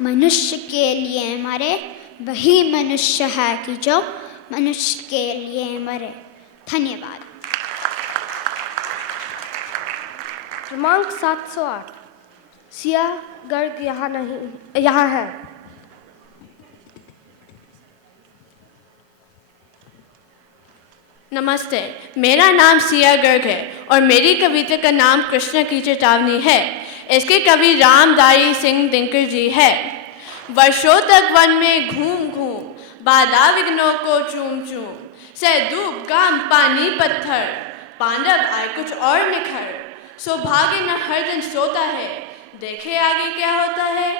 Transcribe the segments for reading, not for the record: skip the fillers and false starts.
मनुष्य के लिए मरे, वही मनुष्य है कि जो मनुष्य के लिए मरे। धन्यवाद। क्रमांक 708 सिया गर्ग यहाँ है। नमस्ते, मेरा नाम सिया गर्ग है और मेरी कविता का नाम कृष्ण की चेतावनी है। इसके कवि रामधारी सिंह दिनकर जी है। वर्षों तक वन में घूम घूम, बाधा विघ्नों को चूम चूम, से धूप घाम पानी पत्थर, पांडव आए कुछ और निखर। सौभाग्य न हर दिन सोता है, देखे आगे क्या होता है।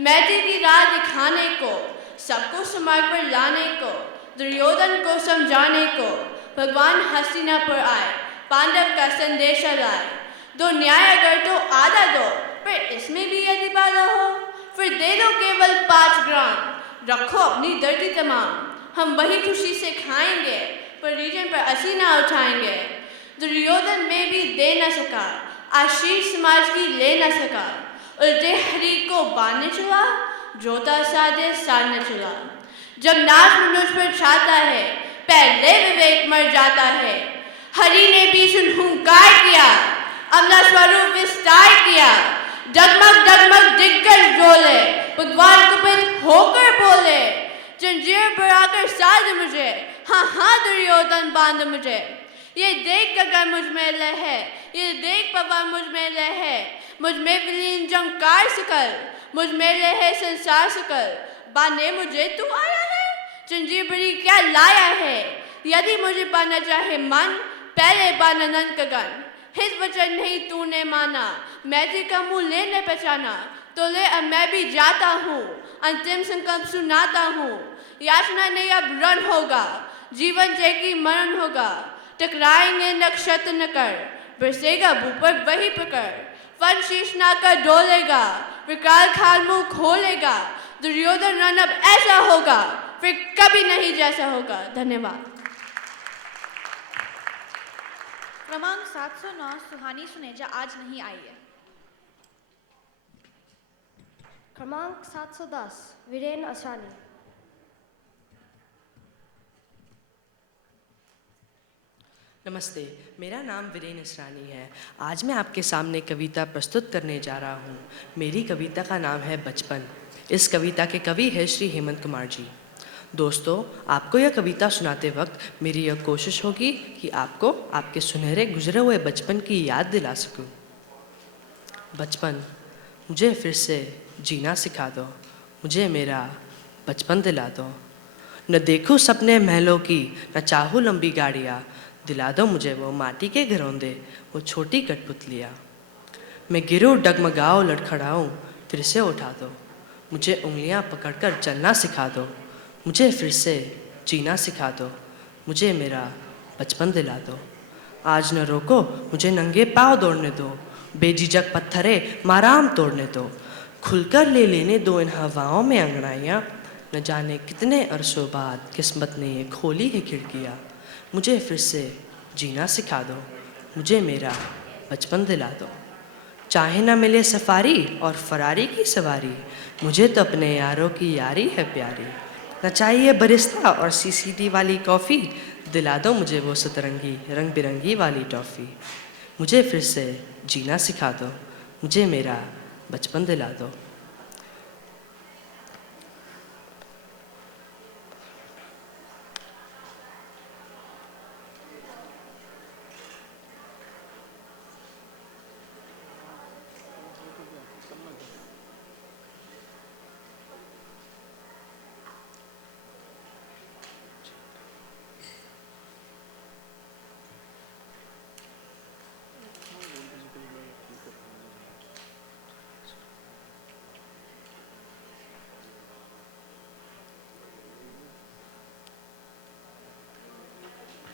मैत्री की राह दिखाने को, सबको समाज पर लाने को, दुर्योधन को समझाने को, भगवान हस्तिनापुर आए, पांडव का संदेश लाए। दो न्याय अगर तो आधा दो, पर इसमें भी यदि बाधा हो, फिर दे दो केवल 5 ग्राम, रखो अपनी धरती तमाम। हम वही खुशी से खाएंगे, पर रीजन पर असी ना उठाएंगे। दुर्योधन में भी दे न सका, आशीष समाज की ले न सका। उल्टे हरि को बांधने चला, जोता साधे साधने चला। जब नाश मनुष्य पर छाता है, पहले विवेक मर जाता है। हरि ने भी हुंकार किया, अपना स्वरूप विस्तार किया। डगमग डगमग दिग्गज डोले, भगवान कुपित होकर बोले, जंजीर बढ़ाकर साध मुझे, हाँ हाँ दुर्योधन बांध मुझे। ये देख गगन मुझ में लहे, ये देख पवन मुझ में लहे, मुझ में विलीन जंकार सकल, मुझ में लहे संसार सकल। बांधे मुझे तू आया है, जंजीर बड़ी क्या लाया है। यदि मुझे पाना चाहे मन, पहले बांधा नंद गगन। हित वचन नहीं तूने माना, मैत्री का मुंह लेने पहचाना। तो ले अब मैं भी जाता हूँ, अंतिम संकल्प सुनाता हूँ। याचना नहीं अब रण होगा, जीवन जय की मरण होगा। टकराएंगे नक्षत्र नकर, बरसेगा भू पर वही प्रकर। फन शीश नाकर डोलेगा, विकराल खाल मुंह खोलेगा। दुर्योधन रण अब ऐसा होगा, फिर कभी नहीं जैसा होगा। धन्यवाद। क्रमांक 709 सुहानी सुनेजा आज नहीं आई है। क्रमांक 710 वीरेन असरानी। नमस्ते, मेरा नाम वीरेन असरानी है। आज मैं आपके सामने कविता प्रस्तुत करने जा रहा हूँ। मेरी कविता का नाम है बचपन। इस कविता के कवि है श्री हेमंत कुमार जी। दोस्तों, आपको यह कविता सुनाते वक्त मेरी यह कोशिश होगी कि आपको आपके सुनहरे गुजरे हुए बचपन की याद दिला सकूं। बचपन, मुझे फिर से जीना सिखा दो, मुझे मेरा बचपन दिला दो। न देखूं सपने महलों की, न चाहूं लंबी गाड़ियाँ, दिला दो मुझे वो माटी के घरौंदे, वो छोटी कठपुतलियाँ। मैं गिरूं डगमगाऊं लड़खड़ाऊं, फिर से उठा दो, मुझे उंगलियां पकड़कर चलना सिखा दो, मुझे फिर से जीना सिखा दो, मुझे मेरा बचपन दिला दो। आज न रोको, मुझे नंगे पाँव दौड़ने दो, बेझिझक पत्थरे माराम तोड़ने दो। खुलकर ले लेने दो इन हवाओं में अंगड़ाइयाँ, न जाने कितने अरसों बाद किस्मत ने ये खोली है खिड़कियाँ। मुझे फिर से जीना सिखा दो, मुझे मेरा बचपन दिला दो। चाहे ना मिले सफारी और फरारी की सवारी, मुझे तो अपने यारों की यारी है प्यारी। न चाहिए बरिस्ता और सीसीडी वाली कॉफ़ी, दिला दो मुझे वो सतरंगी रंग बिरंगी वाली टॉफ़ी। मुझे फिर से जीना सिखा दो, मुझे मेरा बचपन दिला दो।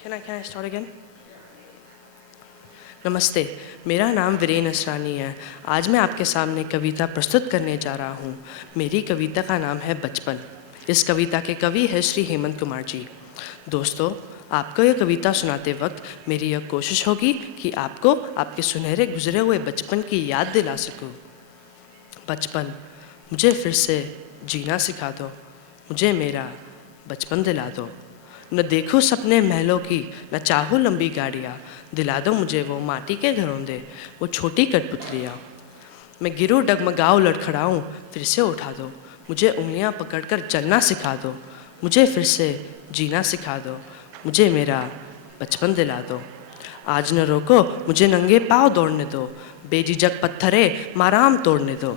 Can I start again? नमस्ते, मेरा नाम वीरेन असरानी है। आज मैं आपके सामने कविता प्रस्तुत करने जा रहा हूँ। मेरी कविता का नाम है बचपन। इस कविता के कवि है श्री हेमंत कुमार जी। दोस्तों, आपको यह कविता सुनाते वक्त मेरी यह कोशिश होगी कि आपको आपके सुनहरे गुजरे हुए बचपन की याद दिला सकूँ। बचपन, मुझे फिर से जीना सिखा दो, मुझे मेरा बचपन दिला दो। न देखूं सपने महलों की, न चाहूँ लंबी गाड़ियाँ, दिला दो मुझे वो माटी के घरौंदे, वो छोटी कठपुतलियाँ। मैं गिरूँ डगमगाऊँ लड़खड़ाऊँ, फिर से उठा दो, मुझे उंगलियाँ पकड़कर चलना सिखा दो, मुझे फिर से जीना सिखा दो, मुझे मेरा बचपन दिला दो। आज न रोको मुझे नंगे पाँव दौड़ने दो, बेझिझक पत्थरे माराम तोड़ने दो,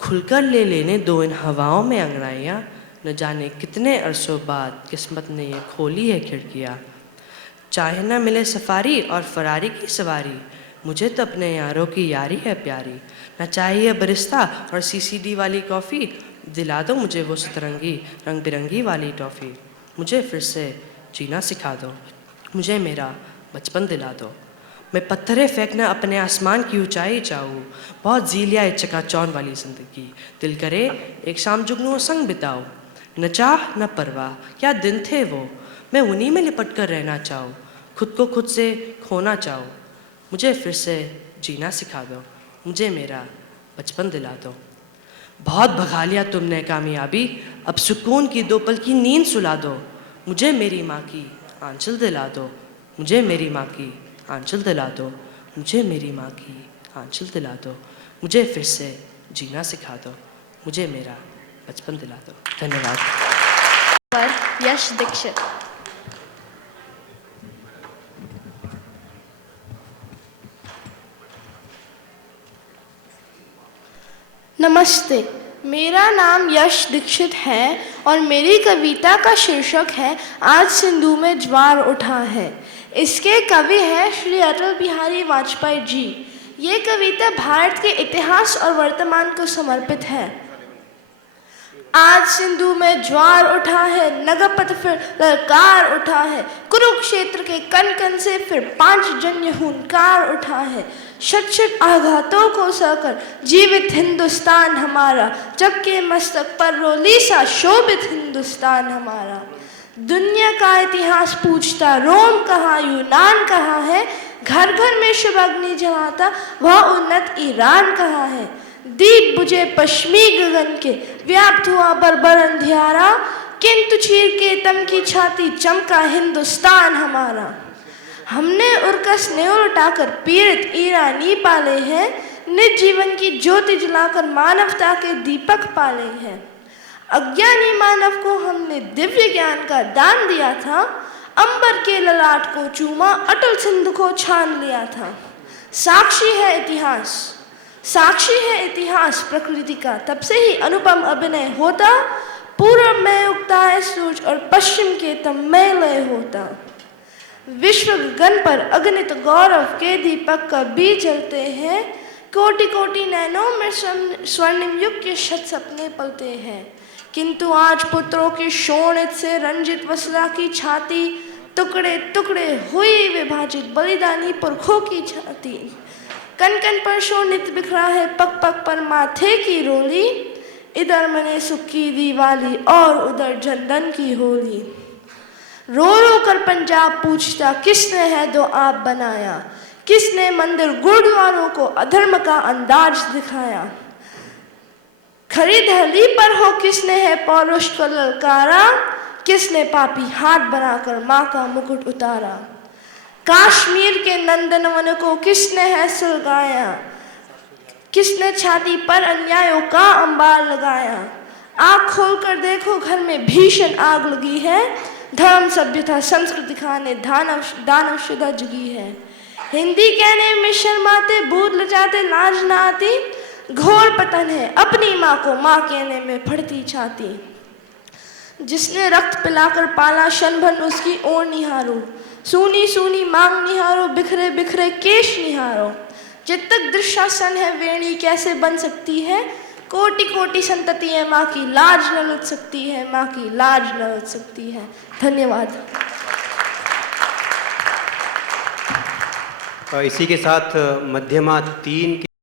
खुलकर ले लेने दो इन हवाओं में अंगड़ाइयाँ, न जाने कितने अरसों बाद किस्मत ने ये खोली है खिड़कियाँ। चाहे न मिले सफारी और फरारी की सवारी, मुझे तो अपने यारों की यारी है प्यारी। न चाहिए बरिस्ता और सीसीडी वाली कॉफ़ी, दिला दो मुझे वो सतरंगी रंग बिरंगी वाली टॉफ़ी। मुझे फिर से जीना सिखा दो, मुझे मेरा बचपन दिला दो। मैं पत्थरे फेंकना अपने आसमान की ऊंचाई चाहूँ, बहुत जी लिया चकाचौंध वाली ज़िंदगी, दिल करे एक शाम जुगनू संग बिताओ। न चाह न परवाह क्या दिन थे वो, मैं उन्हीं में लिपट कर रहना चाहूँ, खुद को खुद से खोना चाहूँ। मुझे फिर से जीना सिखा दो, मुझे मेरा बचपन दिला दो। बहुत भगा लिया तुमने कामयाबी, अब सुकून की दो पल की नींद सुला दो, मुझे मेरी माँ की आंचल दिला दो, मुझे मेरी माँ की आंचल दिला दो, मुझे मेरी माँ की आंचल दिला दो। मुझे फिर से जीना सिखा दो, मुझे मेरा बचपन दिला दो। धन्यवाद। पर यश दीक्षित। नमस्ते, मेरा नाम यश दीक्षित है और मेरी कविता का शीर्षक है आज सिंधु में ज्वार उठा है। इसके कवि हैं श्री अटल बिहारी वाजपेयी जी। ये कविता भारत के इतिहास और वर्तमान को समर्पित है। आज सिंधु में ज्वार उठा है, नगपथ फिर ललकार उठा है, कुरुक्षेत्र के कण कण से फिर 5 जन्य हुंकार उठा है। शत शत आघातों को सहकर जीवित हिंदुस्तान हमारा, जग के मस्तक पर रोली सा शोभित हिंदुस्तान हमारा। दुनिया का इतिहास पूछता रोम कहाँ यूनान कहाँ है, घर घर में शुभ अग्नि जलाता वह उन्नत ईरान कहाँ है। दीप बुझे पश्चिमी गगन के व्याप्त हुआ बर्बर अंधियारा, किंतु चीर के तम की छाती चमका हिंदुस्तान हमारा। हमने उर्कस ने उलटाकर पीड़ित ईरानी पाले हैं, निज जीवन की ज्योति जलाकर मानवता के दीपक पाले हैं। अज्ञानी मानव को हमने दिव्य ज्ञान का दान दिया था, अंबर के ललाट को चूमा अटल सिंधु को छान लिया था। साक्षी है इतिहास, साक्षी है इतिहास प्रकृति का, तब से ही अनुपम अभिनय होता, पूर्व में उगता है सूरज और पश्चिम के तम में लय होता। विश्व गगन पर अगणित गौरव के दीपक कभी जलते हैं, कोटि कोटि नैनों में स्वर्णिम युग के शत सपने पलते हैं। किंतु आज पुत्रों की शोणित से रंजित वसुला की छाती, टुकड़े टुकड़े हुई विभाजित बलिदानी पुरखों की छाती। कन कन पर शोणित बिखरा है, पग पग पर माथे की रोली, इधर मने सुख की दिवाली और उधर जनधन की होली। रो रो कर पंजाब पूछता किसने है दो आप बनाया, किसने मंदिर गुरुद्वारों को अधर्म का अंदाज दिखाया। खरी दहली पर हो किसने है पौरुष को ललकारा, किसने पापी हाथ बनाकर माँ का मुकुट उतारा। कश्मीर के नंदनवन को किसने है सुलगाया, किसने छाती पर अन्यायों का अंबार लगाया। आँख खोल कर देखो घर में भीषण आग लगी है, धर्म सभ्यता संस्कृति खाने दानव शुदा जगी है। हिंदी कहने में शर्माते बूढ़ लजाते लाज न आती, घोर पतन है अपनी माँ को माँ कहने में फड़ती छाती। जिसने रक्त पिलाकर पाला क्षण भर उसकी ओर निहारो, सूनी सूनी मांग निहारो, बिखरे बिखरे केश निहारो। जब तक दुशासन है वेणी कैसे बन सकती है, कोटि कोटि संतति है माँ की लाज न लुट सकती है, माँ की लाज न लुट सकती है। धन्यवाद। इसी के साथ मध्यमा 3 के